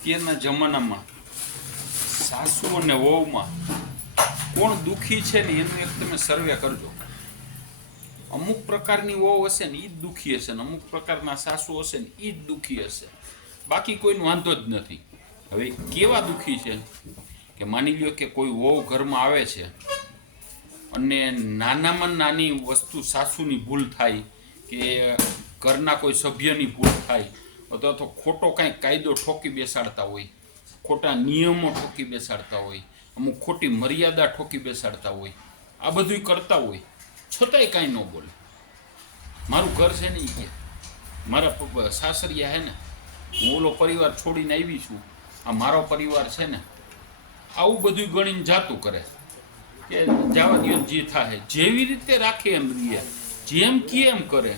અત્યારના જમાનામાં સાસુ અને વહુમાં કોણ દુઃખી છે ને એનું એક તમે સર્વે કરજો. અમુક પ્રકારની વહુ હશે ને એ જ દુઃખી હશે ને અમુક પ્રકારના સાસુ હશે ને એ જ દુઃખી હશે. બાકી કોઈનો વાંધો જ નથી. હવે કેવા દુઃખી છે? કે માની લ્યો કે કોઈ વહુ ઘરમાં આવે છે અને નાનામાં નાની વસ્તુ સાસુની ભૂલ થાય કે ઘરના કોઈ સભ્યની ભૂલ થાય અથવા તો ખોટો કાંઈ કાયદો ઠોકી બેસાડતા હોય, ખોટા નિયમો ઠોકી બેસાડતા હોય, અમુક ખોટી મર્યાદા ઠોકી બેસાડતા હોય, આ બધું કરતા હોય, છતાંય કાંઈ ન બોલે. મારું ઘર છે ને એ મારા સાસરિયા હે ને, હું ઓલો પરિવાર છોડીને આવી છું, આ મારો પરિવાર છે ને, આવું બધું ગણીને જાતું કરે. કે જવા દો જે થાય જેવી રીતે રાખે એમ રીએ, જેમ કે એમ કરે.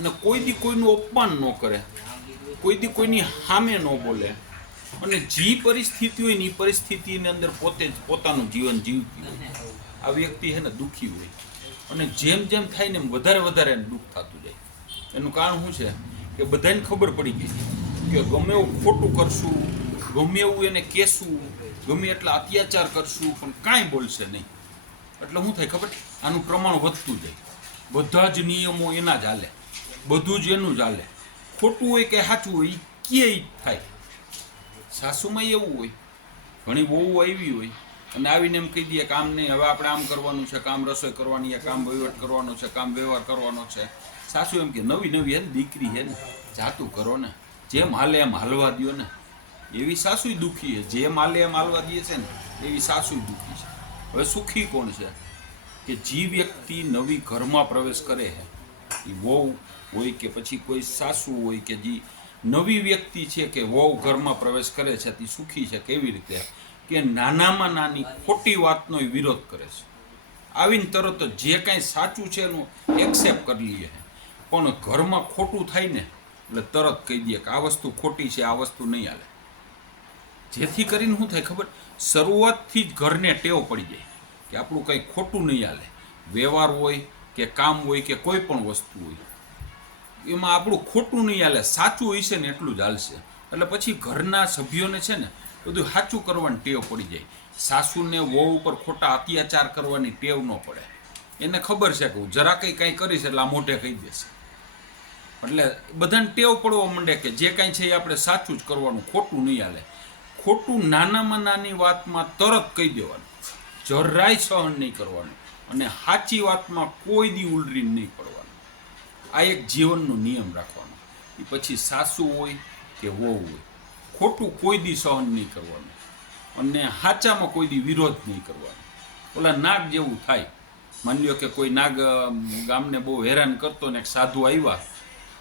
અને કોઈ દી કોઈનું અપમાન ન કરે. કોઈ દી કોઈની સામે ન બોલે. અને જે પરિસ્થિતિ હોય ને એ પરિસ્થિતિની અંદર પોતે જ પોતાનું જીવન જીવતી હોય. આ વ્યક્તિ છે ને દુઃખી હોય. અને જેમ જેમ થાય ને એમ વધારે વધારે એને દુઃખ થતું જાય. એનું કારણ શું છે? કે બધાને ખબર પડી ગઈ કે ગમે એવું ખોટું કરશું, ગમે એવું એને કહેશું, ગમે એટલા અત્યાચાર કરશું, પણ કાંઈ બોલશે નહીં. એટલે શું થાય ખબર? આનું પ્રમાણ વધતું જાય. બધા જ નિયમો એના જ હાલે. બધું જ એનું ચાલે ખોટું હોય કે સાચું હોય એ કે થાય. સાસુમાં એવું હોય, ઘણી બહુ આવી હોય અને આવીને એમ કહી દઈએ કામ નહીં, હવે આપણે આમ કરવાનું છે, કામ રસોઈ કરવાની કામ વહીવટ કરવાનો છે, કામ વ્યવહાર કરવાનો છે. સાસુ એમ કે નવી નવી હે દીકરી હે ને જાતું કરો ને. જેમ હાલે એમ હાલવા દો ને. એવી સાસુય દુઃખી છે. જેમ હાલે એમ હાલવા દે છે ને, એવી સાસુય દુઃખી છે. હવે સુખી કોણ છે? કે જે વ્યક્તિ નવી ઘરમાં પ્રવેશ કરે છે. એ વહુ હોય કે પછી કોઈ સાસુ હોય કે જે નવી વ્યક્તિ છે કે વહુ ઘરમાં પ્રવેશ કરે છે, તે સુખી છે, કેવી રીતે? કે નાનામાં નાની ખોટી વાતનો વિરોધ કરે છે. આવીને તરત જે કાંઈ સાચું છે એનું એક્સેપ્ટ કરી લઈએ. પણ ઘરમાં ખોટું થાય ને, એટલે તરત કહી દઈએ કે આ વસ્તુ ખોટી છે, આ વસ્તુ નહીં હાલે. જેથી કરીને શું થાય ખબર? શરૂઆતથી જ ઘરને ટેવ પડી જાય કે આપણું કંઈ ખોટું નહીં હાલે. વ્યવહાર હોય કે કામ હોય કે કોઈ પણ વસ્તુ હોય. એમાં આપણું ખોટું નહીં હાલે, સાચું હોય છે ને એટલું જ હાલશે. એટલે પછી ઘરના સભ્યોને છે ને બધું સાચું કરવાની ટેવ પડી જાય. સાસુને વહુ ઉપર ખોટા અત્યાચાર કરવાની ટેવ ન પડે. એને ખબર છે કે હું જરા કંઈ કાંઈ કરીશ એટલે આ મોઢે કહી દેશે. એટલે બધાને ટેવ પડવા માંડે કે જે કાંઈ છે એ આપણે સાચું જ કરવાનું, ખોટું નહીં હાલે. ખોટું નાનામાં નાની વાતમાં તરત કહી દેવાનું. જરાય સહન નહીં કરવાનું. અને સાચી વાતમાં કોઈ દી ઉલરી નહીં પડવાનું. આ એક જીવનનો નિયમ રાખવાનો. એ પછી સાસુ હોય કે વહુ હોય. ખોટું કોઈ દી સહન નહીં કરવાનું. અને સાચામાં કોઈ દી વિરોધ નહીં કરવાનો. ઓલા નાગ જેવું થાય. માની લ્યો કે કોઈ નાગ ગામને બહુ હેરાન કરતો ને એક સાધુ આવ્યા.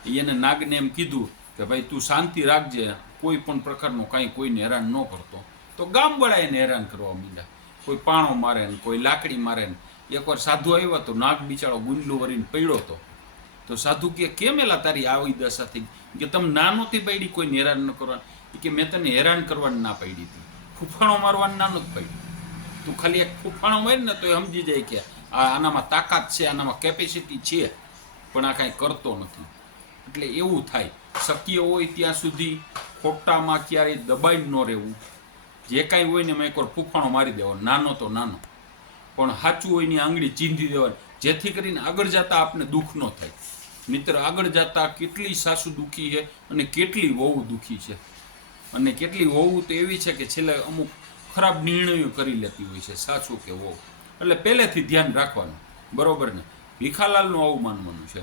એને નાગને એમ કીધું કે ભાઈ, તું શાંતિ રાખજે. કોઈ પણ પ્રકારનું કાંઈ કોઈને હેરાન ન કરતો. તો ગામવાળા એને હેરાન કરવા માંડ્યા. કોઈ પાણો મારે ને કોઈ લાકડી મારે ને એકવાર સાધુ આવ્યા તો નાગ બિચારો ગુંડલું વરીને પડ્યો તો તો સાધુ કે, કેમ એલા તારી આવી દશા કે તમે નાનોથી પાડી કોઈને હેરાન ન કરવાની. કે, મેં તને હેરાન કરવાની ના પાડી હતી. ફૂફાણો મારવાનું નાનું જ પાડ્યું તું ખાલી એક ફૂફાણો મારી ને તો એ સમજી જાય કે આ આનામાં તાકાત છે, આનામાં કેપેસિટી છે, પણ આ કાંઈ કરતો નથી. એટલે એવું થાય. શક્ય હોય ત્યાં સુધી ખોટામાં ક્યારેય દબાઈ ન રહેવું. જે કાંઈ હોય ને એમાં એકવાર ફૂફાણો મારી દેવાનો. નાનો તો નાનો. પણ સાચું હોય એની આંગળી ચીંધી દેવાની. જેથી કરીને આગળ જતા આપને દુઃખ ન થાય. મિત્ર, આગળ જતા કેટલી સાસુ દુઃખી છે અને કેટલી વહુ દુઃખી છે. અને કેટલી વહુ તો એવી છે કે છેલ્લે અમુક ખરાબ નિર્ણયો કરી લેતી હોય છે, સાસુ કે વહુ. એટલે પહેલેથી ધ્યાન રાખવાનું. બરોબર ને? ભીખાલાલનું આવું માનવાનું છે.